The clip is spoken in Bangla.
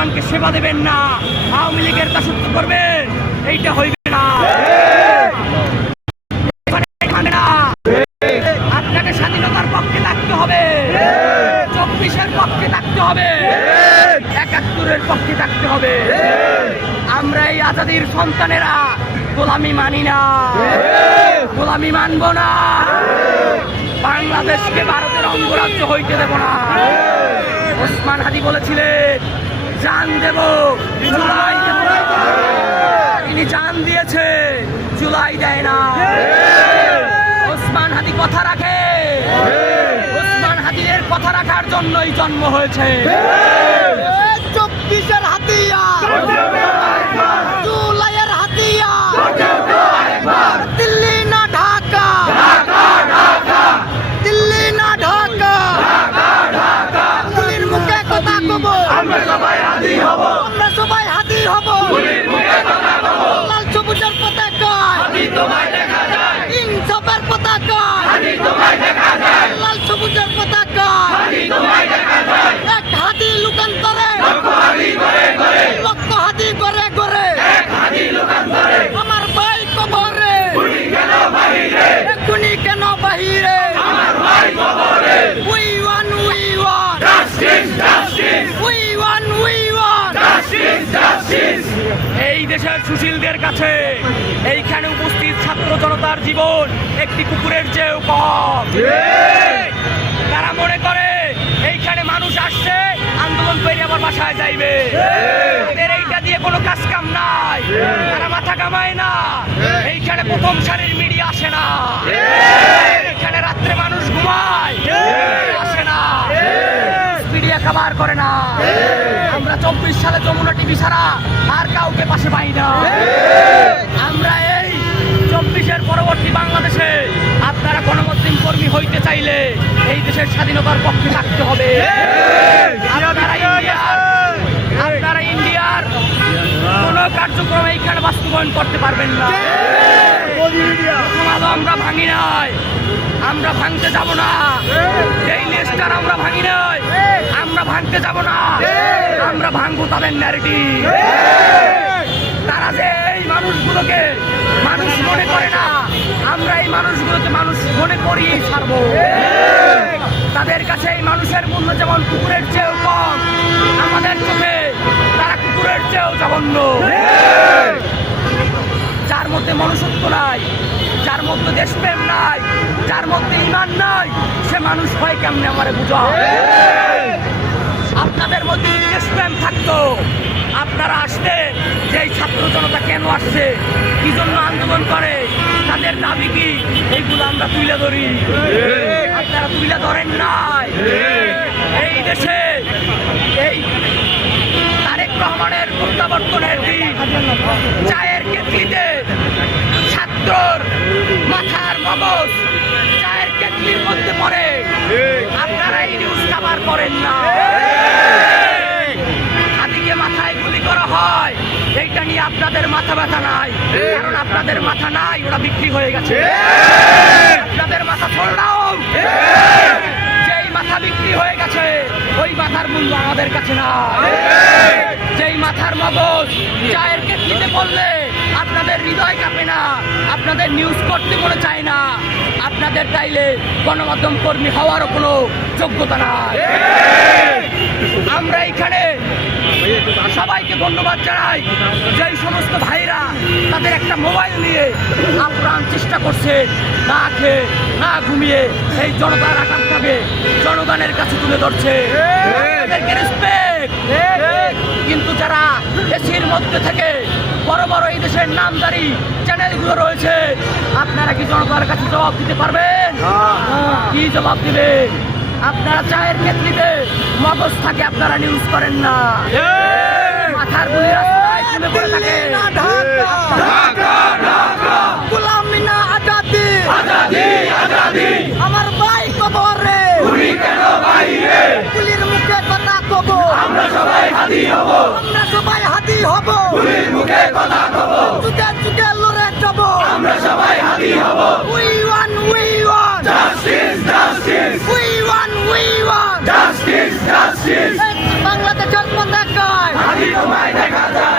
জনগণকে সেবা দেবেন না, আওয়ামী লীগের দাসত্ব করবেন, এইটা হইবে না। আপনাকে স্বাধীনতার পক্ষে থাকতে হবে, 24-এর পক্ষে থাকতে হবে, 71-এর পক্ষে থাকতে হবে। আমরা এই আজাদির সন্তানেরা গোলামি মানি না, গোলামি মানব না, বাংলাদেশকে ভারতের অঙ্গরাজ্য হইতে দেব না। ওসমান হাদি বলেছিলেন জান দেব, জুলাই দেব। তিনি জান দিয়েছে, জুলাই দেয় না। ওসমান হাদি কথা রাখে, ওসমান হাদির কথা রাখার জন্যই জন্ম হয়েছে। 24-এর হাতিয়ার, জুলাইয়ের হাতিয়ার, দিল্লি না ঢাকা, দিল্লি না ঢাকা, গুলির মুখে কথা কব, আমরা সবাই হাদি হব, আমরা সবাই হাতি হব। লাল সবুজের পতাকায় হাদি তোমায় দেখা যায়, ইনসাফের পতাকায় হাদি তোমায় দেখা যায়, লাল সবুজের পতাকায় হাদি তোমায় দেখা যায়। এক হাতি লুকান্তরে, লক্ষ হাদি করে করে, লক্ষ হাতি করে করে, এক হাদি লোকান্তরে, আমার ভাই কবরে, গুলি কেন বাহিরে, এখুনি কেন বাহিরে। আমার ভাই কবরে। We want, we want, justice justice we want, we want. Justice justice. এই দেশের সুশীলদের কাছে এইখানে উপস্থিত ছাত্র জনতার জীবন একটি কুকুরের চেয়েও কম। তারা মনে করে এইখানে মানুষ আসছে আন্দোলন করে আবার বাসায় যাইবে, তাদের এইটা দিয়ে কোনো কাজ কাম নাই, তারা মাথা কামায় না। এইখানে প্রথম সারির মিডিয়া আসে না, এখানে রাত্রে মানুষ ঘুমায়, আসে না, মিডিয়া কভার করে না। আমরা 24 সালে যমুনা টিভি ছাড়া আর কাউকে পাশে পাই না। আমরা এই 24-এর পরবর্তী বাংলাদেশে আপনারা গণমাধ্যম কর্মী হইতে চাইলে এই দেশের স্বাধীনতার পক্ষে থাকতে হবে। আপনারা ইন্ডিয়ার কোন কার্যক্রম এইখানে বাস্তবায়ন করতে পারবেন না। সমাজ আমরা ভাঙি নাই, আমরা ভাঙতে যাব না। ডেইলি স্টার আমরা ভাঙি নাই, আমরা ভাঙতে যাব না। আমরা ভাঙবো তাদের ন্যারেটিভ। তারা যে এই মানুষগুলোকে মানুষ মনে করে না, আমরা এই মানুষগুলোকে মানুষ মনে করিয়ে ছাড়বো। তাদের কাছে এই মানুষের মূল্য যেমন কুকুরের চেয়েও কম, আমাদের চোখে তারা কুকুরের চেয়েও জঘন্য। যার মধ্যে মনুষ্যত্ব নাই, যার মধ্যে দেশপ্রেম নাই, যার মধ্যে ঈমান নাই, সে মানুষ হয় কেমনে আমারে বুঝা। আপনাদের মধ্যে দেশপ্রেম থাকতো, আপনারা আসতে যে এই ছাত্র জনতা কেন আসছে, কি জন্য আন্দোলন করে, তাদের দাবি কি, এইগুলো আমরা তুলে ধরি। আপনারা তুলে ধরেন নাই। এই দেশে এই তারেক রহমানের প্রত্যাবর্তনের দিন চায়ের কেটলিতে ছাত্রর মাথার মগজ চায়ের কেটলির মধ্যে পড়ে, আপনারা এই নিউজ কাভার করেন না। হাতিকে মাথায় গুলি করা হয়, এইটা নিয়ে আপনাদের মাথা ব্যথা নাই, কারণ আপনাদের মাথা নাই, ওরা বিক্রি হয়ে গেছে। আপনাদের মাথা ছড়াও, যেই মাথা বিক্রি হয়ে গেছে ওই মাথার মূল্য আমাদের কাছে না। যেই মাথার মগজ চায়ের কেটলিতে পড়লে আপনাদের হৃদয় কাঁপে না, আপনাদের নিউজ করতে মনে চায় না, আপনাদের চাইলে গণমাধ্যম কর্মী হওয়ারও কোনো যোগ্যতা নাই। আমরা এইখানে সবাইকে ধন্যবাদ জানাই, যেই সমস্ত ভাইরা তাদের একটা মোবাইল নিয়ে আপ্রাণ চেষ্টা করছে, না খেয়ে না ঘুমিয়ে এই জনতার আকাঙ্ক্ষাকে জনগণের কাছে তুলে ধরছে। তাদেরকে রেসপেক্ট। কিন্তু যারা দেশের মধ্যে থেকে বড় বড় এই দেশের নামদারি চ্যানেলগুলো রয়েছে, আপনারা কি জনতার কাছে জবাব দিতে পারবেন? কি জবাব দিবেন? আপনারা চায়ের ক্ষেত্রে মগজ থাকে, আপনারা নিউজ করেন না। মাথার গুলি রাস্তায় থেমে পড়ে থাকে। গোলামি না আজাদি, আজাদি আজাদি, আমার ভাই কবরে, গুলি কেন বাহিরে, গুলির মুখে কথা কব, আমরা সবাই হাদি হব, আমরা সবাই হাতি হব, গুলির মুখে কথা কব, যুগে যুগে লড়ে যাব, আমরা সবাই হাদি হব। we want, justice justice.